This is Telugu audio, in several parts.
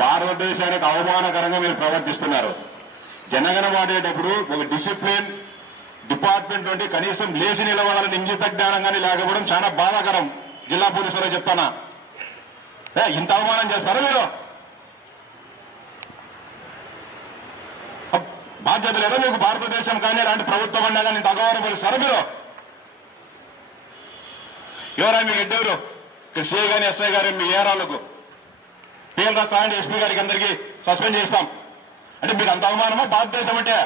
భారతదేశానికి అవమానకరంగా మీరు ప్రవర్తిస్తున్నారు. జనగణ వాడేటప్పుడు ఒక డిసిప్లిన్ డిపార్ట్మెంట్ నుండి కనీసం లేచి నిలబడాలని ఇంగిత జ్ఞానం కానీ లేకపోవడం చాలా బాధాకరం. జిల్లా పోలీసులో చెప్తానా ఇంత అవమానం చేస్తారా మీరు? బాధ్యత లేదా మీకు భారతదేశం కానీ అలాంటి ప్రభుత్వం అన్నా కానీ ఇంత అగౌరవపరుస్తారా మీరు? ఎవరా మీ ఎడ్డెవరు ఇక్కడ సిఐ ఎస్ఐ గారు మీ ఏరాలకు పేరు రాస్తానండి ఎస్పీ గారికి అందరికీ సస్పెండ్ చేస్తాం. అంటే మీకు అంత అవమానమా? భారతదేశం అంటే?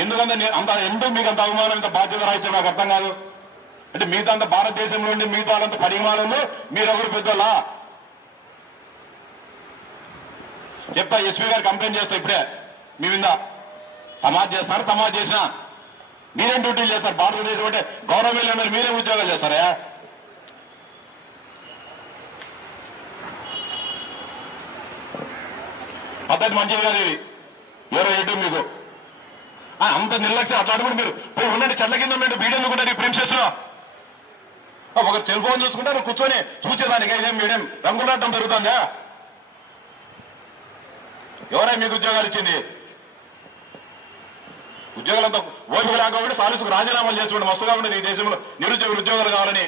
ఎందుకంటే అంత ఎందుకు మీకు అంత అవమానం ఇంత బాధ్యత రాయితే నాకు అర్థం కాదు. అంటే మిగతా అంత భారతదేశంలో ఉండి మిగతా అంత పరిమాణంలో మీరెవరు పెద్దలా పెద్దోళ్ళా? చెప్తా ఎస్పీ గారు కంప్లైంట్ చేస్తా ఇప్పుడే. మీ మీద తమాజ్ చేస్తారు తమాజ్ చేసినా. మీరేం డ్యూటీలు చేస్తారు? భారతదేశం అంటే గౌరవం మీరే మీరేం ఉద్యోగాలు చేస్తారా? పద్ధతి మంచిది కాదు ఇది. ఎవరో ఏంటో మీకు. ఆ, అంత నిర్లక్ష్యం అట్లా అడుగుడు మీరు పోయి ఉండండి చెట్ల కింద ఉండండి బీడీ ఎందుకుంటారు ఈ ప్రిన్సెస్ ఒక సెల్ ఫోన్ చూసుకుంటారు కూర్చొని చూసేదానికి ఇదేం మీడియం. రంగులాడటం జరుగుతుందా ఎవరై మీకు ఉద్యోగాలు ఇచ్చింది? ఉద్యోగాలంతా ఓపిక రాకపోతే సాలిసుకు రాజీనామాలు చేసుకోండి. మస్తుగా ఉండేది ఈ దేశంలో. నిరుద్యోగులు ఉద్యోగాలు కావాలని.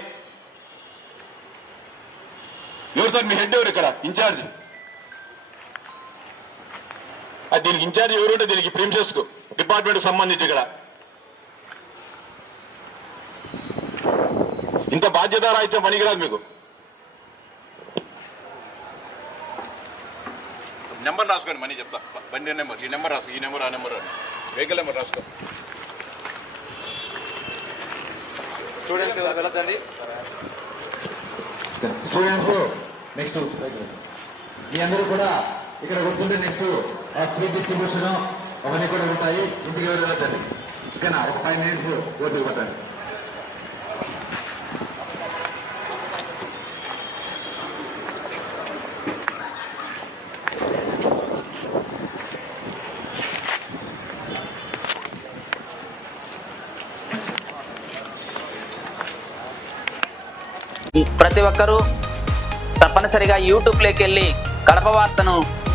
ఎవరు సార్ మీ హెడ్ ఎవరు ఇక్కడ? ఇన్ఛార్జ్. అది దీనికి ఇన్ఛార్జ్ ఎవరుంటే దీనికి ప్రిన్సెస్కు డిపార్ట్మెంట్ సంబంధించి ఇక్కడ. ఇంత బాధ్యత రాయిత్యం పనికిరాదు మీకు. నెంబర్ రాసుకోండి మనీ చెప్తా. బండి నెంబర్ ఈ నెంబర్ రాసుకో ఈ నెంబర్ ఆ నెంబర్ వెహికల్ నెంబర్ రాసుకో. స్టూడెంట్స్ వెళ్ళదండి స్టూడెంట్స్ నెక్స్ట్ మీ అందరూ కూడా ఇక్కడ కూర్చుంటే నెక్స్ట్ ఆ స్వీట్ డిస్ట్రిబ్యూషన్ అవన్నీ కూడా ఉంటాయి. ఇంటికి ఎవరు వెళ్ళదండి ఓకేనా ఒక ఫైవ్ మినిట్స్ ఓపిక పట్టండి. ప్రతి ఒక్కరూ తప్పనిసరిగా యూట్యూబ్లోకి వెళ్ళి కడప వార్తను